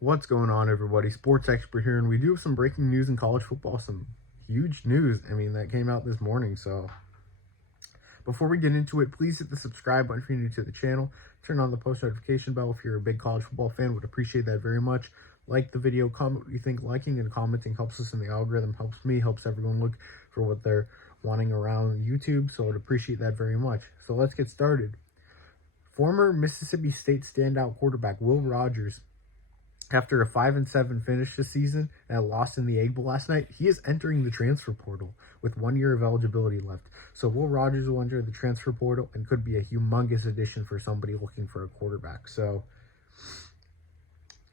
What's going on, everybody? Sports Expert here, and we do have some breaking news in college football. Some huge news, that came out this morning. So before we get into it, please hit the subscribe button if you're new to the channel. Turn on the post notification bell if you're a big college football fan. Would appreciate that very much. Like the video, comment what you think. Liking and commenting helps us in the algorithm, helps me, helps everyone look for what they're wanting around YouTube. So I'd appreciate that very much. So let's get started. Former Mississippi State standout quarterback Will Rogers, after a 5-7 finish this season and a loss in the Egg Bowl last night, he is entering the transfer portal with 1 year of eligibility left. So Will Rogers will enter the transfer portal and could be a humongous addition for somebody looking for a quarterback. So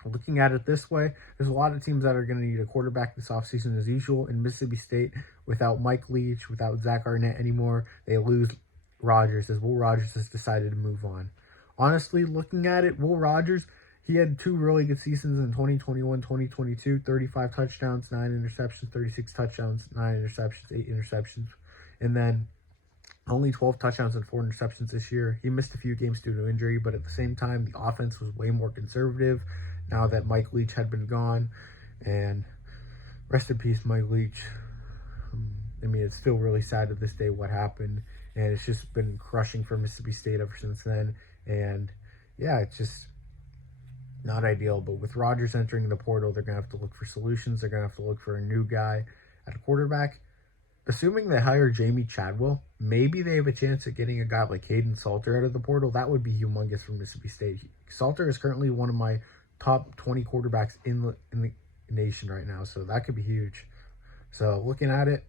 looking at it this way, there's a lot of teams that are going to need a quarterback this offseason as usual. In Mississippi State, without Mike Leach, without Zach Arnett anymore, they lose Rogers as Will Rogers has decided to move on. Honestly, looking at it, Will Rogers, he had 2 really good seasons in 2021, 2022, 35 touchdowns, 9 interceptions, 36 touchdowns, 9 interceptions, 8 interceptions, and then only 12 touchdowns and 4 interceptions this year. He missed a few games due to injury, but at the same time, the offense was way more conservative now that Mike Leach had been gone, and rest in peace, Mike Leach. It's still really sad to this day what happened, and it's just been crushing for Mississippi State ever since then, and yeah, it's just not ideal. But with Rodgers entering the portal, they're going to have to look for solutions. They're going to have to look for a new guy at a quarterback. Assuming they hire Jamie Chadwell, maybe they have a chance at getting a guy like Hayden Salter out of the portal. That would be humongous for Mississippi State. Salter is currently one of my top 20 quarterbacks in the nation right now, so that could be huge. So looking at it,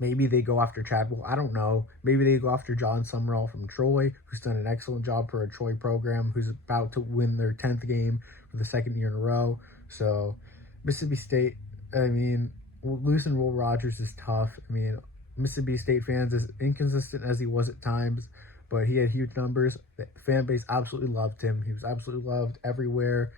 maybe they go after Chadwell. I don't know. Maybe they go after John Summerall from Troy, who's done an excellent job for a Troy program, who's about to win their 10th game for the 2nd year in a row. So Mississippi State, losing Will Rogers is tough. Mississippi State fans, as inconsistent as he was at times, but he had huge numbers. The fan base absolutely loved him. He was absolutely loved everywhere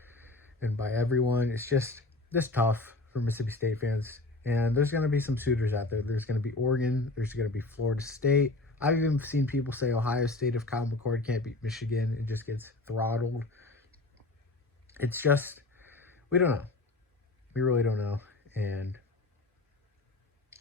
and by everyone. It's just this tough for Mississippi State fans. And there's going to be some suitors out there. There's going to be Oregon. There's going to be Florida State. I've even seen people say Ohio State, if Kyle McCord can't beat Michigan, it just gets throttled. It's just, we don't know. We really don't know. And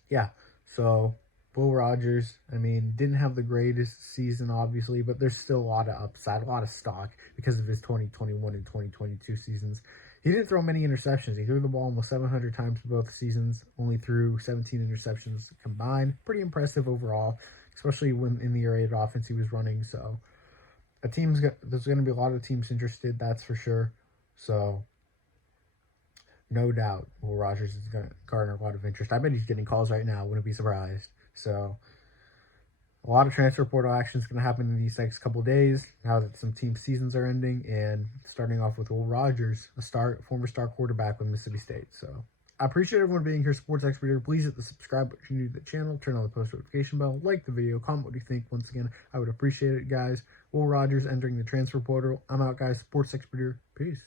yeah, so Will Rogers, didn't have the greatest season, obviously, but there's still a lot of upside, a lot of stock because of his 2021 and 2022 seasons. He didn't throw many interceptions. He threw the ball almost 700 times in both seasons, only threw 17 interceptions combined. Pretty impressive overall, especially when in the area of offense he was running. So there's going to be a lot of teams interested, that's for sure. So no doubt Will Rogers is going to garner a lot of interest. I bet he's getting calls right now. Wouldn't be surprised. So a lot of transfer portal action is going to happen in these next couple of days now that some team seasons are ending, and starting off with Will Rogers, former star quarterback with Mississippi State. So I appreciate everyone being here. Sports Expert here. Please hit the subscribe button if you're new to the channel. Turn on the post notification bell. Like the video. Comment what you think. Once again, I would appreciate it, guys. Will Rogers entering the transfer portal. I'm out, guys. Sports Expert here. Peace.